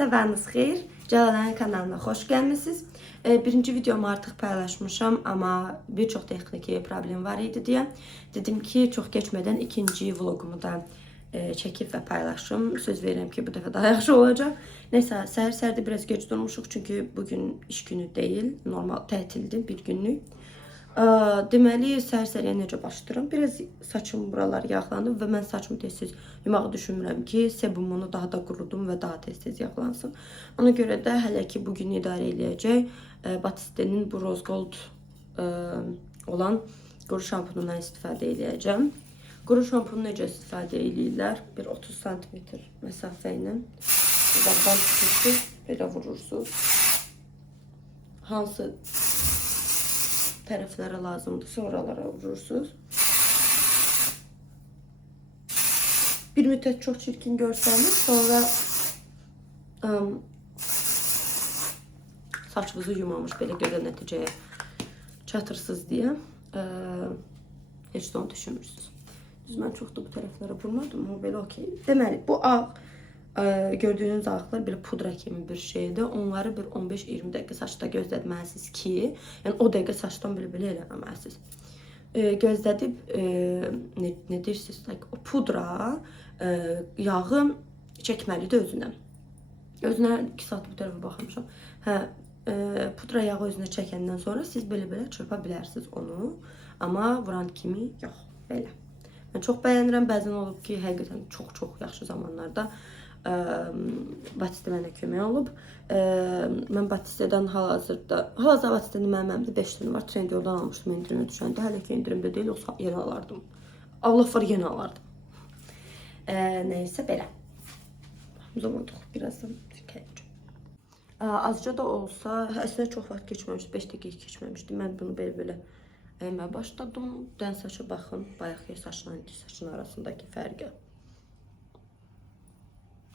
Sabahınız xeyir. Cəlalən kanalına xoş gəlmisiniz. Birinci videomu artıq paylaşmışam, amma bir çox texniki problem var idi deyə dedim ki, çox keçmədən ikinci vlogumu da çəkib və paylaşım. Söz verirəm ki, bu dəfə daha yaxşı olacaq. Nəysə, səhər-səhərdə biraz gec durmuşuq, çünki bugün iş günü deyil, normal tətildir, bir günlük. Deməli, səhər-səhərə necə başlayıram? Biraz saçım buralar yağlandı və mən saçımı tez-tez yumağı düşünmürəm ki, sebumunu daha da qurudum və daha tez-tez yağlansın. Ona görə də hələ ki, bugün idarə eləyəcək Batiste'nin bu Rose Gold olan quru şampunundan istifadə eləyəcəm. Quru şampunu necə istifadə eləyirlər? Bir 30 cm məsafə ilə uzaqdan tutursunuz, belə vurursunuz. Hansı tərəflərə lazımdırsa oralara vurursunuz. Bir müddət çox çirkin görsəniz, sonra saçınızı yumamış belə gözəl nəticəyə çatırsınız deyə heç də onu düşünmürsünüz. Düz mən çox da bu tərəflərə vurmadım, amma belə okey. Deməli, bu ağ gördüyünüz ağlar bir pudra kimi bir şeydir. Onları bir 15-20 dəqiqə saçda gözlətməlisiniz ki, yəni o dəqiqə saçdan belə eləməməlisiniz. Gözlədib, nə deyirsiniz, o pudra yağı çəkməlidir özünə. Özünə 2 saat bu tərəfə baxmışam. Pudra yağı özünə çəkəndən sonra siz belə çırpa bilərsiniz onu. Amma vuran kimi yox, belə. Mən çox bəyənirəm, bəzən olub ki, həqiqətən çox yaxşı zamanlarda Batiste mənə kömək olub. Mən Batiste'dən hal-hazırda Batiste'nin mənim əlimdə 5 dənə var. Trendyoldan almışdım indirimə düşəndə. Hələ ki indirimdə deyil, yoxsa yenə alardım. Allah var, yenə alardım. Nəysə belə. Uzamadık, birazdan tikəyəcəm. Azca da olsa, əslində çox vaxt keçməmişdi, 5 dəqiqə keçməmişdi. Mən bunu belə əymə başladım. Dən saça baxın, bayaqki saçla iki saçın arasındakı fərqə.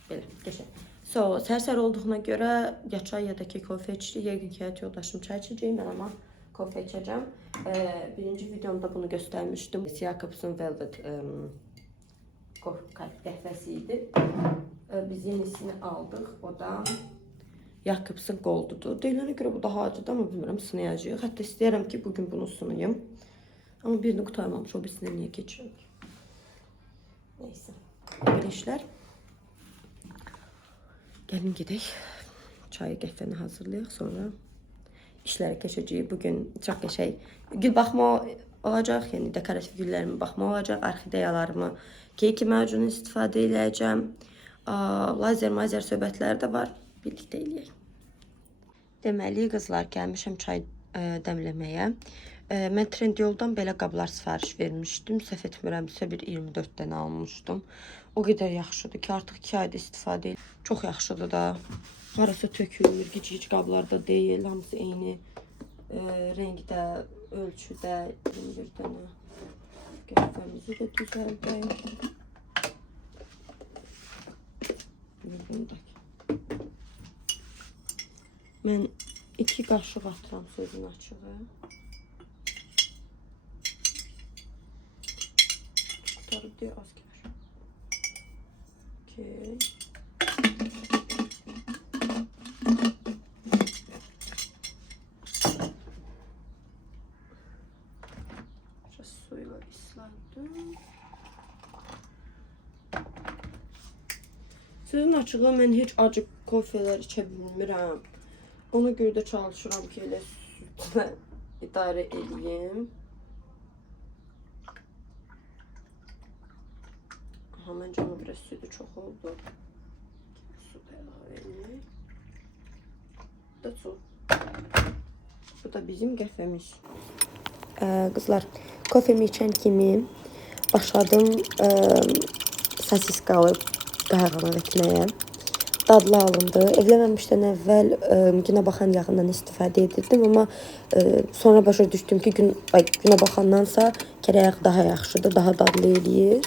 Belə, geçək. Səhər-səhər olduğuna görə ya çay ya da ki kofe içirik. Yəqin ki, həyat yoldaşım çay içəcək, mən amma kofe içəcəm. Birinci videomda bunu göstərmişdim. Jacobs'un Velvet qəhvəsi idi. Biz yenisini aldıq. O da Jacobs'un Gold'udur. Deyilənə görə bu daha acıdır, amma bilmirəm, sınayacağıq. Hətta istəyərəm ki, bugün bunu sınayım. Amma birini qutarmamış, o birisini niyə keçirim? Neysə, belə işlər. Gəlin gedək, çayı qəhvəni hazırlayaq, sonra işlərə keçəcəyik. Bugün çox qəşəng gül baxma olacaq, yəni dekorativ güllərimi baxma olacaq, orxideyalarımı, keyki macunu istifadə edəcəm. Lazer söhbətləri də var, birlikdə eləyək. Deməli, qızlar, gəlmişəm çay dəmləməyə. Mən Trendyoldan belə qablar sifariş vermişdim. Səhv etmirəmsə bir 24 dənə almışdım. O qədər yaxşıdır ki, artıq 2 ayda istifadə edir. Çox yaxşıdır da. Arası tökülmür, gic qablarda deyil. Hamısı eyni rəngdə, ölçüdə. 21 dənə qəhvəmizi də düzəldək. Mən 2 qaşıq atıram sözün açığı. Qutarıb deyə az gəlir. Okay. Biraz suyla ısladım. Sözün açığı, mən heç acı kofelər içə bilmirəm. Ona görə də çalışıram ki, elə sütlə idarə edeyim. Məncə ona biraz sütü çox oldu. Su da əlavə edeyim. Bu da su. Bu da bizim qəhvəmiz. Qızlar, kofemi içən kimi başladım sosiskalı qayğanaq etməyə. Dadlı alındı. Evlənməmişdən əvvəl günə baxan yağından istifadə edirdim, amma sonra başa düşdüm ki, günə baxandansa kərə yağı daha yaxşıdır, daha dadlı eləyir.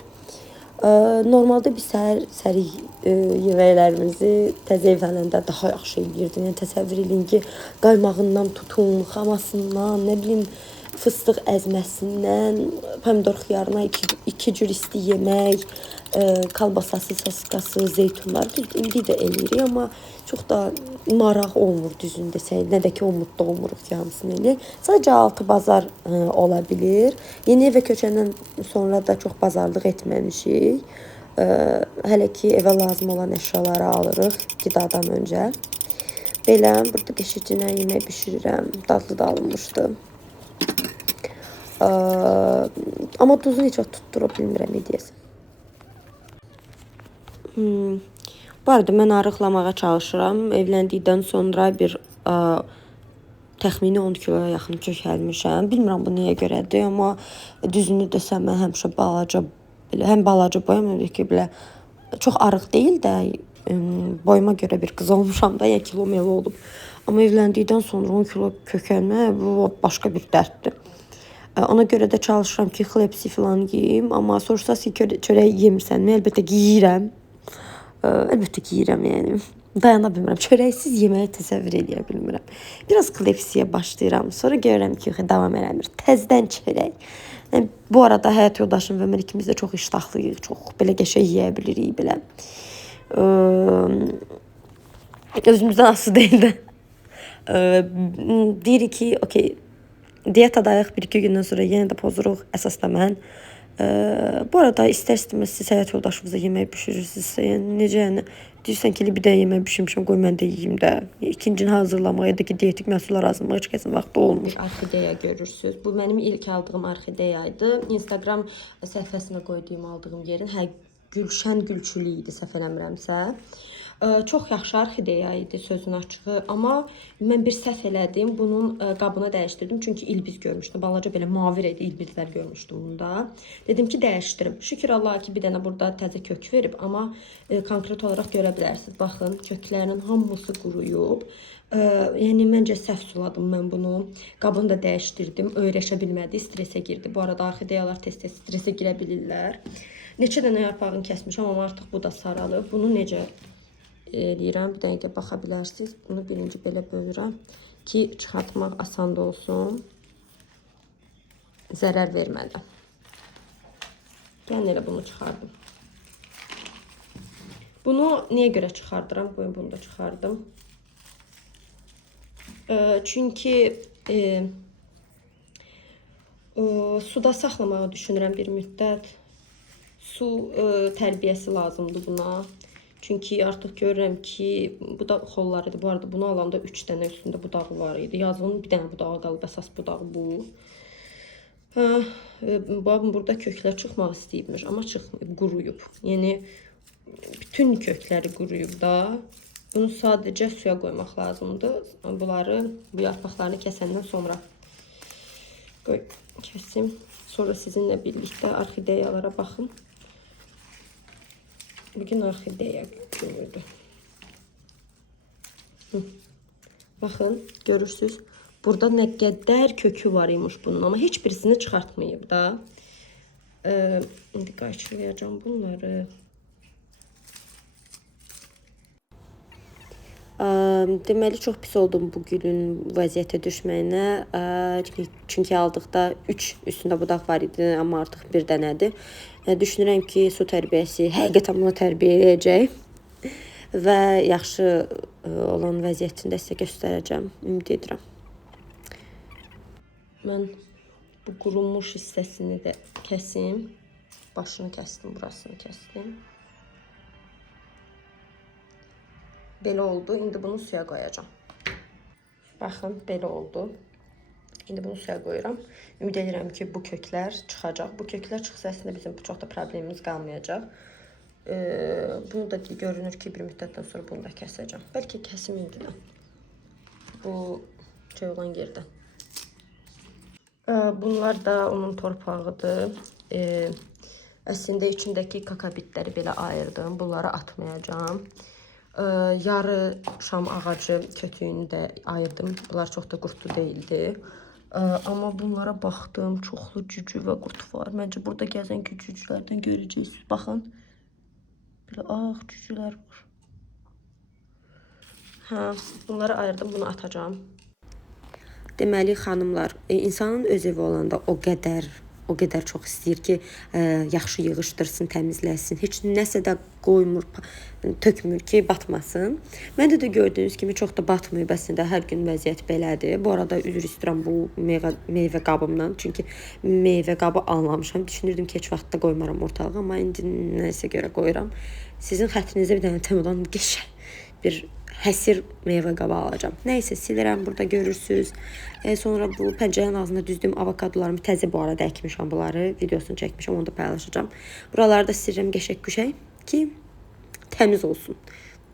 Normalda biz sərik yeməklərimizi təzə evlənəndə daha yaxşı eləyirdim. Yəni təsəvvür edin ki, qaymağından tutun, xamasından, nə bilim, fıstıq əzməsindən, pomidor xiyarına iki cür isti yemək, kalbasası, saskası, zeytunlar indi də eləyirik, amma çox da maraq olmur düzünü desək. Nə də ki, o mutlu olmuruq ki, hamısını eləyək. Sadəcə altı bazar ola bilir. Yeni evə köçəndən sonra da çox bazarlıq etməmişik. Hələ ki, evə lazım olan əşyaları alırıq qidadan öncə. Belə, burada qəşəngcə yemək bişirirəm. Dadlı da alınmışdı. Amma duzunu heç vaxt tutdura bilmirəm, deyəsən. Bu arada mən arıqlamağa çalışıram. Evləndikdən sonra bir təxmini 10 kiloya yaxın kökəlmişəm. Bilmirəm bu niyə görədir, amma düzünü desəm mən həmişə balaca, həm balaca boyum, həm də ki, belə çox arıq deyil də, boyuma görə bir qız olmuşam da, ya kilom elə olub. Amma evləndikdən sonra 10 kilo kökəlmə bu başqa bir dərddir. Ona görə də çalışıram ki, xlepsi falan yeyim, amma soruşsaz ki, çörək yemirsən mi? Əlbəttə ki, yeyirəm. Əlbəttə ki, yeyirəm, yəni. Dayana bilmirəm. Çörəksiz yeməyi təsəvvür edə bilmirəm. Biraz klepsiyə başlayıram. Sonra görürəm ki, davam eləmir. Təzədən çörək. Yəni, bu arada həyat yoldaşım və mən ikimiz də çox iştahlıyıq. Çox belə qəşəng yeyə bilirik belə. Özümüzdən asılı deyil də. Deyirik ki, okey, diyetadayıq, 1-2 gündən sonra yenə də pozuruq. Əsas da mən. Bu arada istər-istəməz siz həyat yoldaşınıza yemək bişirirsinizsə, yəni necə, yəni deyirsən ki, bir dənə yemək bişirmişəm, qoy mən də yeyim də. İkincini hazırlamaq ya da ki, dietik məhsullar hazırlamaq heç kəsin vaxtı olmur. Orxideya görürsüz. Bu mənim ilk aldığım orxideyaydı. Instagram səhifəsinə qoyduğum aldığım yerin Gülşən Gülçülü idi, səhv eləmirəmsə. Çox yaxşı orxideya idi, sözün açığı, amma mən bir səhv elədim. Bunun qabını dəyişdirdim, çünki ilbiz görmüşdüm. Balaca belə mavi rəngli ilbizlər görmüşdüm bunda. Dedim ki, dəyişdirim. Şükür Allaha ki, bir dənə burada təzə kök verib, amma konkret olaraq görə bilərsiniz. Baxın, köklərinin hamısı quruyub. Yəni məncə səhv suladım mən bunu. Qabını da dəyişdirdim. Öyrəşə bilmədi, stresə girdi. Bu arada orxideyalar tez-tez stresə girə bilirlər. Neçə dənə yarpağını kəsmişəm, amma artıq bu da saralıb. Bunu necə eləyirəm? Bir dəqiqə baxa bilərsiniz. Bunu birinci belə bölürəm ki, çıxartmaq asan da olsun. Zərər vermədən. Yəni elə bunu çıxardım. Bunu niyə görə çıxardıram? Qoyun bunu da çıxardım. Çünki suda saxlamağı düşünürəm bir müddət. Su tərbiyəsi lazımdır buna. Çünki artıq görürəm ki, bu da xollar idi. Bu arada bunu alanda 3 dənə üstündə budağı var idi. Yazın bir dənə budağı qalıb, əsas budağı bu. Burada köklər çıxmaq istəyibmiş, amma çıxmayıb, quruyub. Yəni, bütün kökləri quruyub da. Bunu sadəcə suya qoymaq lazımdır. Bunları, bu yarpaqlarını kəsəndən sonra kəsim. Sonra sizinlə birlikdə orxideyalara baxın. Bugün orxideya günüdür. Baxın, görürsünüz. Burada nə qədər kökü var imiş bunun, amma heç birisini çıxartmayıb da. İndi qayçılayacağım bunları. Deməli, çox pis oldum bu gülün vəziyyətə düşməyinə. Çünki aldıqda 3 üstündə budaq var idi, amma artıq bir dənədir. Düşünürəm ki, su tərbiyəsi həqiqətən bunu tərbiyə edəcək və yaxşı olan vəziyyətində sizə göstərəcəm, ümid edirəm. Mən bu qurumuş hissəsini də kəsim. Başını kəsdim, burasını kəsdim. Belə oldu. İndi bunu suya qoyacağım. Baxın, belə oldu. İndi bunu suya qoyuram. Ümid edirəm ki, bu köklər çıxacaq. Bu köklər çıxsa əslində bizim çox da problemimiz qalmayacaq. Bunu da görünür ki, bir müddətdən sonra bunu da kəsəcəm. Bəlkə kəsim indidən. Bu şey olan yerdən. Bunlar da onun torpağıdır. Əslində içindəki kakabitləri belə ayırdım. Bunları atmayacağım. Yarı şam ağacı kötüyünü də ayırdım. Bunlar çox da qurtlu değildi. Amma bunlara baxdım. Çoxlu cücü və qurt var. Məncə burada gəzən cücülərdən görəcəksiniz. Baxın. Belə ağ cücülər var. Bunları ayırdım. Bunu atacağım. Deməli xanımlar, insanın öz evi olanda o qədər çox istəyir ki, yaxşı yığışdırsın, təmizləsin. Heç nəsə də qoymur, tökmür ki, batmasın. Məndə də gördüyünüz kimi çox da batmayıb əslində. Hər gün vəziyyət belədir. Bu arada üzr istəyirəm bu meyvə qabımdan. Çünki meyvə qabı almamışam. Düşünürdüm ki, heç vaxt da qoymaram ortalığa, amma indi nəsə görə qoyuram. Sizin xətrinizə bir dənə Temudan qəşəng bir həsir meyvə qabı alacağım. Nəysə silirəm, burada görürsüz. Sonra bu pəncərənin ağzında düzdüyüm avokadolarımı təzə bu arada əkmişəm bunları. Videosunu çəkmişəm, onu da paylaşacağım. Buraları da silirəm qəşəng-güşək ki, təmiz olsun.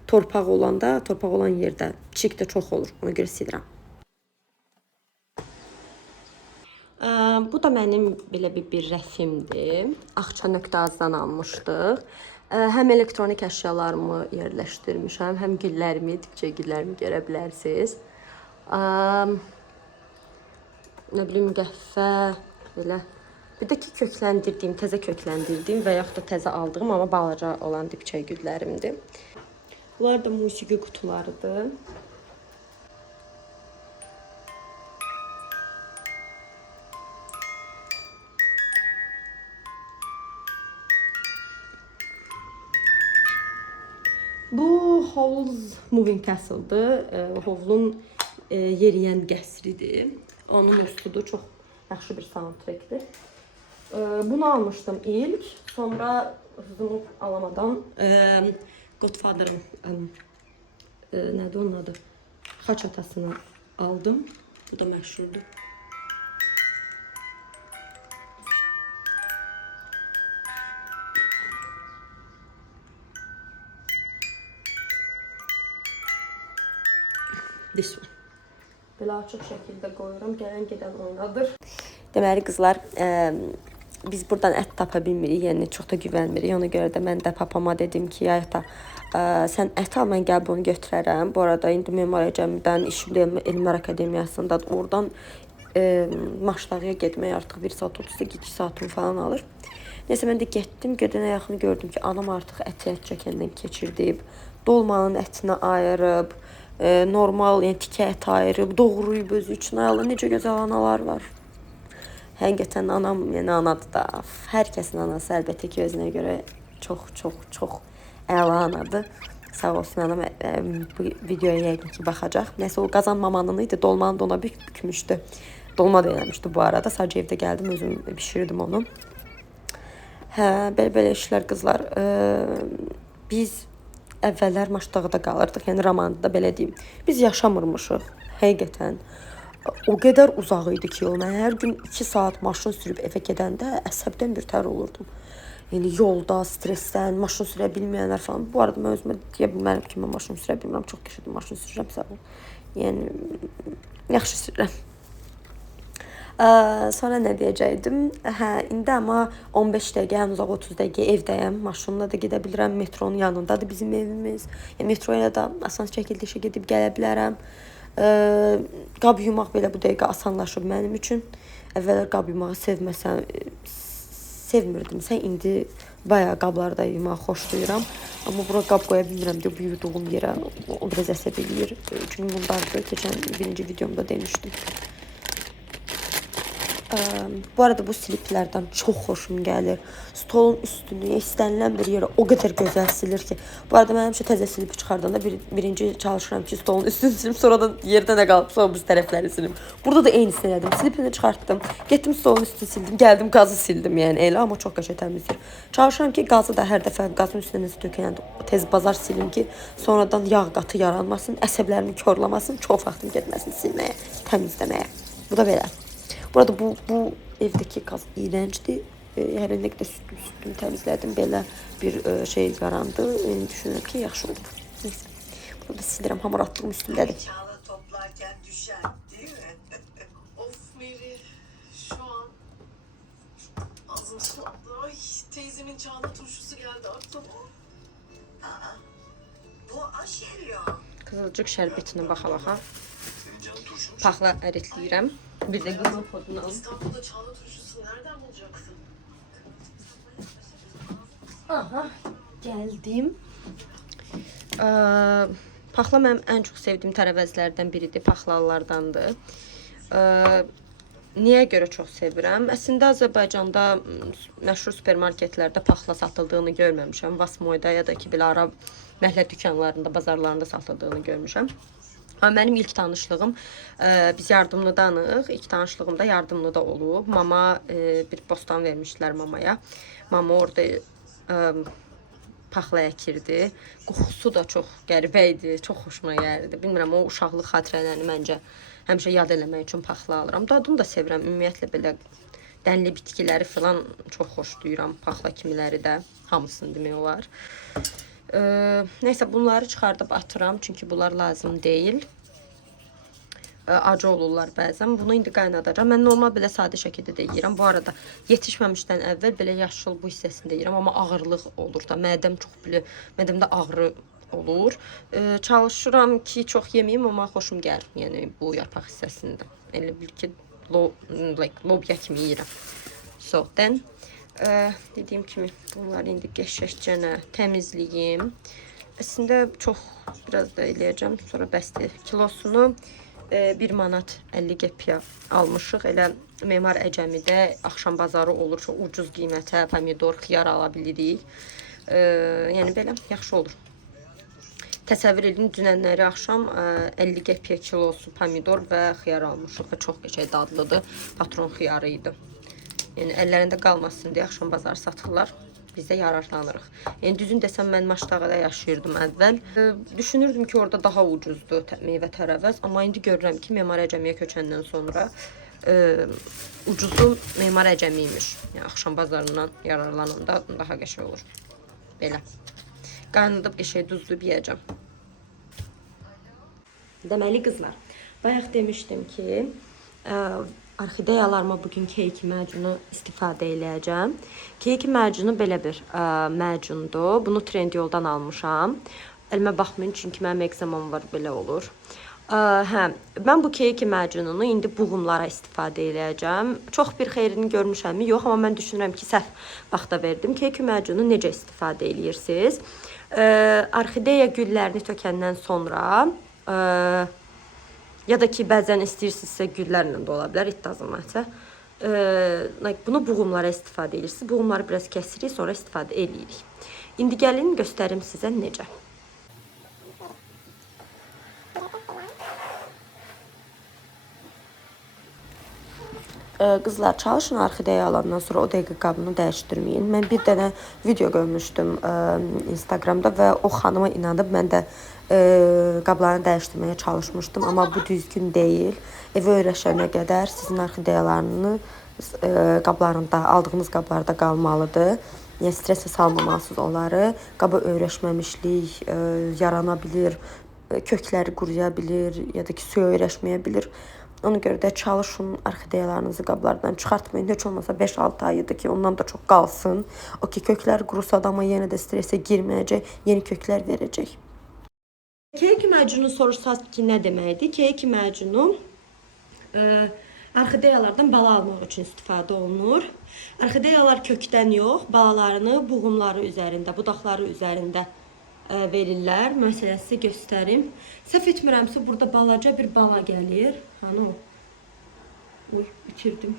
Torpaq olan yerdə çik də çox olur. Ona görə silirəm. Bu da mənim belə bir rəfimdir. Axça.az-dan almışdıq. Həm elektronik əşyalarımı yerləşdirmişəm, həm güllərimi, dibçə güllərimi görə bilərsiniz. Nə bilim, qəhvə, belə. Bir də ki, təzə kökləndirdiyim və yaxud da təzə aldığım, amma balaca olan dibçə güllərimdir. Bunlar da musiqi qutularıdır. Bu Howl's Moving Castle'dır. Howl'un yeriyən qəsridir. Onun üstüdür. Çox yaxşı bir soundtrackdir. Bunu almışdım ilk. Sonra hızımı alamadan Godfather'ın nədir onun adı? Xaç atasını aldım. Bu da məşhurdur. This one. Belə açıq şəkildə qoyuram, gələn gedən oynadır. Deməli qızlar, biz buradan ət tapa bilmirik, yəni çox da güvənmirik. Ona görə də mən də papama dedim ki, Ayta, sən ət al, mən gəlib onu götürərəm. Bu arada indi Memoriya Cəmidən İşli Elmlər Akademiyasında oradan Maşdağıya getmək artıq 1 saat 38, 2 saatım falan alır. Neysə mən də getdim, gedənə yaxın gördüm ki, anam artıq ət çəkəndən keçirdib, dolmanın ətinə ayırıb, normal, yəni tikə ət ayırıb, doğrayıb özü üçün ayırıb. Necə gözəl analar var. Həqiqətən anam, yəni anadır da. Hər kəsin anası əlbəttə ki, özünə görə çox əla anadır. Sağ olsun anam bu videoya yəqin ki, baxacaq. Nəsə o qazan mamanın idi, dolmanı da ona bükmüşdü. Dolma da eləmişdi bu arada. Sadəcə evdə gəldim, özüm bişirdim onu. Belə işlər qızlar. Biz əvvəllər Maşdağda qalırdıq, yəni Ramanda belə deyim. Biz yaşamırmışıq, həqiqətən. O qədər uzaq idi ki, ona hər gün 2 saat maşın sürüb evə gedəndə əsəbdən bir tər olurdum. Yəni yolda, stressdən, maşın sürə bilməyənlər falan. Bu arada mən özümə deyə bilmərəm ki, mən maşın sürə bilmirəm. Çox qəşəng maşın sürürəm, sağ ol. Yəni, yaxşı sürürəm. Sonra nə deyəcəkdim? İndi amma 15 dəqiqə, ən uzaq 30 dəqiqə evdəyəm. Maşınla da gedə bilirəm. Metronun yanındadır bizim evimiz. Yəni, metro ilə də asan şəkildə işə gedib gələ bilərəm. Qab yumaq belə bu dəqiqə asanlaşıb mənim üçün. Əvvəllər qab yumağı sevmirdim. İndi bayağı qabları da yumağı xoşlayıram. Amma bura qab qoya bilmirəm deyə bu yuduğum yerə o biraz əsəb eləyir. Çünki bunlardır. Keçən birinci videomda demişdim. Bu arada bu sliplərdən çox xoşum gəlir. Stolun üstünü, istənilən bir yerə o qədər gözəl silir ki. Bu arada mən həmişə təzə slipi çıxardanda birinci çalışıram ki, stolun üstünü silim, sonradan yerdə nə qalıbsa o biz tərəfləri silim. Burada da eynisini elədim. Slipini çıxartdım, getdim stolun üstünü sildim, gəldim qazı sildim, yəni elə, amma çox qəşəng təmizdir. Çalışıram ki, qazı da hər dəfə qazın üstünə nəsə tökəndə tez bazar silim ki, sonradan yağ qatı yaranmasın, əsəblərimi korlamasın, çox vaxtım getməsin silməyə, təmizləməyə. Bu da belə. Bu arada bu evdəki qaz iyrəncdir. Hər nə qədər sütümü təmizlədim, belə bir şey yarandı. Düşünürəm ki, yaxşı oldu. Neyse. Bunu da silirəm, hamur attığım üstündədir. Çağla toplarken düşer, değil mi? Of Meri, şu an ağzım sulandı. Ay, teyzemin Çağla turşusu geldi aklıma. Aa, bu aşeryo. Qızılcıq şərbətinə baxa-baxa paxla əritləyirəm. Bir də qızıl kodunu alım. İstanbul'da Çağla turşusu nereden bulacaksın? Aha, gəldim. Paxla mənim ən çox sevdiyim tərəvəzlərdən biridir, paxlalardandır. Niyə görə çox sevirəm? Əslində Azərbaycanda məşhur supermarketlərdə paxla satıldığını görməmişəm. Vasmoyda ya da ki, belə ara məhəllə dükanlarında, bazarlarında satıldığını görmüşəm. Amma mənim ilk tanışlığım, biz yardımlıdanıq. İlk tanışlığımda yardımlıda olub. Mama bir bostan vermişdilər mamaya. Mama orada paxla əkirdi. Qoxusu da çox qəribə idi, çox xoşuma gəlirdi. Bilmirəm, o uşaqlıq xatirələrini məncə həmişə yad eləmək üçün paxla alıram. Dadını da sevirəm. Ümumiyyətlə belə dənli bitkiləri falan çox xoşlayıram. Paxla kimiləri də, hamısını demək olar. Nəysə, bunları çıxardıb atıram, çünki bunlar lazım deyil. Acı olurlar bəzən. Bunu indi qaynadacağam. Mən normal belə sadə şəkildə də yeyirəm. Bu arada yetişməmişdən əvvəl belə yaşıl bu hissəsində yeyirəm, amma ağırlıq olur da. Mədəm çox belə, mədəmdə ağrı olur. Çalışıram ki, çox yeməyim, amma xoşum gəlir. Yəni bu yarpaq hissəsində. Elə bil ki, lobya kimi yeyirəm. Soğdan. Dediyim kimi, bunları indi qəşəngcə təmizləyim. Əslində çox biraz da eləyəcəm. Sonra bəsdir. Kilosunu 1 manat 50 qəpiyə almışıq. Elə Memar Əcəmidə axşam bazarı olur. Çox ucuz qiymətə pomidor, xiyar ala bilirik. Yəni belə yaxşı olur. Təsəvvür edin, dünənləri axşam 50 qəpiyə kilosu pomidor və xiyar almışıq və çox qəşəng dadlıdır. Patron xiyarı idi. Yəni əllərində qalmasın deyə axşam bazarı satırlar. Biz də yararlanırıq. Yəni düzün desəm, mən Maştağada yaşayırdım əvvəl. Düşünürdüm ki, orada daha ucuzdur meyvə tərəvəz, amma indi görürəm ki, Memar Əcəmiyə köçəndən sonra ucuzu Memar Əcəmiymiş. Yəni axşam bazarından yararlananda daha qəşəng olur. Belə. Qaynadıb qəşəng duzluyub yeyəcəm. Deməli qızlar, bayaq demişdim ki, orxideyalarıma bugün keyki macunu istifadə eləyəcəm. Keyki macunu belə bir macundur. Bunu Trendyoldan almışam. Əlimə baxmayın, çünki mənim ekzemam var, belə olur. Mən bu keyki macununu indi buğumlara istifadə eləyəcəm. Çox bir xeyrini görmüşəmi? Yox, amma mən düşünürəm ki, səhv vaxta verdim. Keyki macunu necə istifadə eləyirsiniz? Orxideya güllərini tökəndən sonra ya da ki, bəzən istəyirsinizsə güllərlə də ola bilər, it doesn't matter. Bunu buğumlara istifadə edirsiniz. Buğumları biraz kəsirik, sonra istifadə eləyirik. İndi gəlin göstərim sizə necə. Qızlar, çalışın orxideya alandan sonra o dəqiqə qabını dəyişdirməyin. Mən bir dənə video görmüşdüm Instagramda və o xanıma inanıb mən də qablarını dəyişdirməyə çalışmışdım, amma bu düzgün deyil. Evə öyrəşənə qədər sizin orxideyalarınız qablarında, aldığınız qablarda qalmalıdır. Yəni stresə salmamalısınız onları. Qaba öyrəşməmişlik yarana bilir, kökləri quruya bilir, ya da ki suya öyrəşməyə bilir. Ona görə də çalışın orxideyalarınızı qablardan çıxartmayın. Heç olmasa 5-6 ayıdır ki, ondan da çox qalsın. O ki, köklər qurusa da, amma yenə də stresə girməyəcək, yeni köklər verəcək. Keyki macunu soruşsaq ki, nə deməkdir? Keyki macunu orxideyalardan bala almaq üçün istifadə olunur. Orxideyalar kökdən yox, balalarını buğumları üzərində, budaqları üzərində verirlər. Məsələn, sizə göstərim. Səhv etmirəmsə, burada balaca bir bala gəlir. Hanı o? Uy, bitirdim.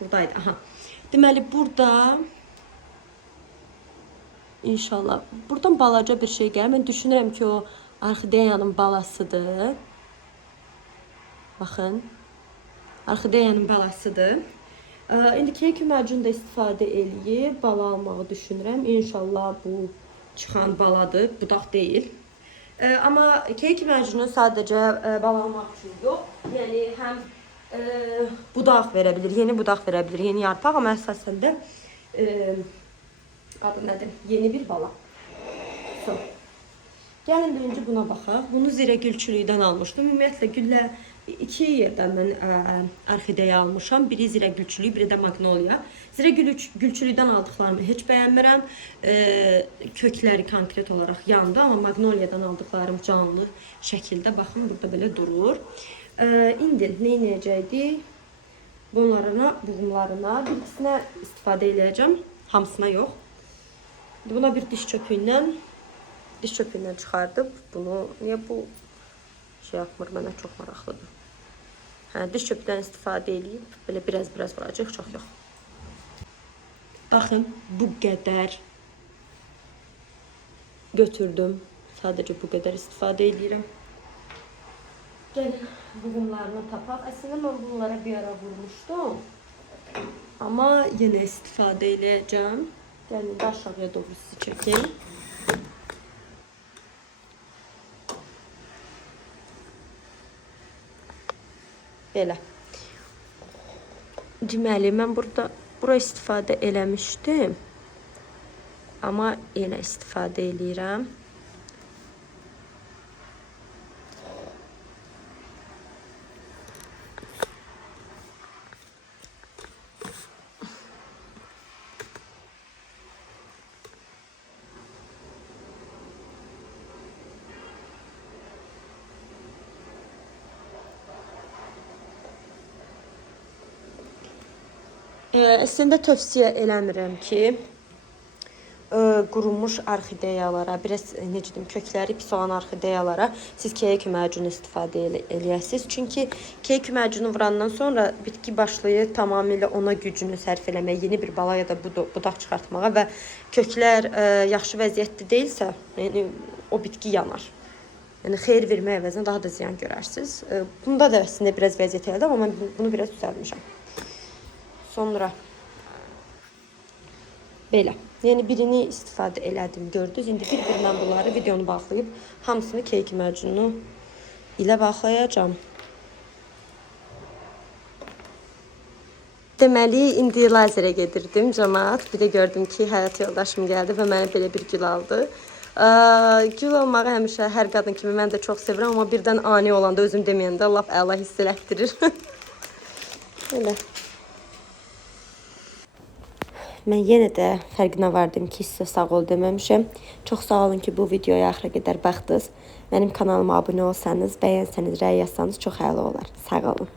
Buradaydı. Aha. Deməli, burada İnşallah. Buradan balaca bir şey gəlir. Mən düşünürəm ki, o orxideyanın balasıdır. Baxın. Orxideyanın balasıdır. İndi keyki macunu da istifadə eləyib bala almağı düşünürəm. İnşallah bu çıxan baladır, budaq deyil. Amma keyki macunu sadəcə bala almaq üçün yox. Yəni həm budaq verə bilir, yeni budaq verə bilir, yeni yarpaq, amma əsasən də adı nədir? Yeni bir bala. So. Gəlin birinci buna baxaq. Bunu zirə gülçülükdən almışdım. Ümumiyyətlə güllə 2 yerdən mən orxideya almışam. Biri zirə gülçülük, biri də magnolia. Zirə gülçülükdən aldıqlarımı heç bəyənmirəm. Kökləri konkret olaraq yandı, amma magnoliyadan aldıqlarım canlı şəkildə baxın burada belə durur. İndi nə edəcəkdik? Bunlarına, buğumlarına, bir ikisinə istifadə edəcəm, hamısına yox. Buna bir diş çöpündən çıxardıb bunu, niyə bu şey yapmır, mənə çox maraqlıdır. Hə, diş çöpdən istifadə edib, belə biraz vuracaq, çox yox. Baxın, bu qədər götürdüm. Sadəcə bu qədər istifadə edirəm. Gəlin, bunlarını tapaq. Əslində mən bunlara bir ara vurmuşdum. Amma yenə istifadə edəcəm. Gəlin, aşağıya doğru sizi çəkeyim. Belə. Deməli, mən bura istifadə eləmişdim. Amma yenə istifadə edirəm. Əslində tövsiyə eləmirəm ki, qurumuş orxideyalara, biraz necə deyim, kökləri pis olan orxideyalara siz keyik macunu istifadə eləyəsiniz. Çünki keyik macunu vurandan sonra bitki başlayır tamamilə ona gücünü sərf eləməyə, yeni bir bala ya da budaq çıxartmağa və köklər yaxşı vəziyyətdə deyilsə, yəni o bitki yanar. Yəni xeyir vermək əvəzinə daha da ziyan görərsiniz. Bunda da əslində biraz vəziyyət elədim, amma mən bunu biraz düzəltmişəm. Sonra belə. Yəni birini istifadə elədim, gördünüz. İndi bir-birindən bunları videonu bağlayıb hamısını keyik macunu ilə bağlayacağam. Deməli, indi lazerə gedirdim cəmaət. Bir də gördüm ki, həyat yoldaşım gəldi və mənə belə bir gül aldı. Gül olmağı həmişə hər qadın kimi mən də çox sevirəm, amma birdən ani olanda özüm deməyəndə lap əla hiss elətdirir. Belə. Mən yenə də fərqinə vardım ki, sizə sağ ol deməmişəm. Çox sağ olun ki, bu videoya axıra qədər baxdınız. Mənim kanalıma abunə olsanız, bəyənsəniz, rəy yazsanız çox əla olar. Sağ olun.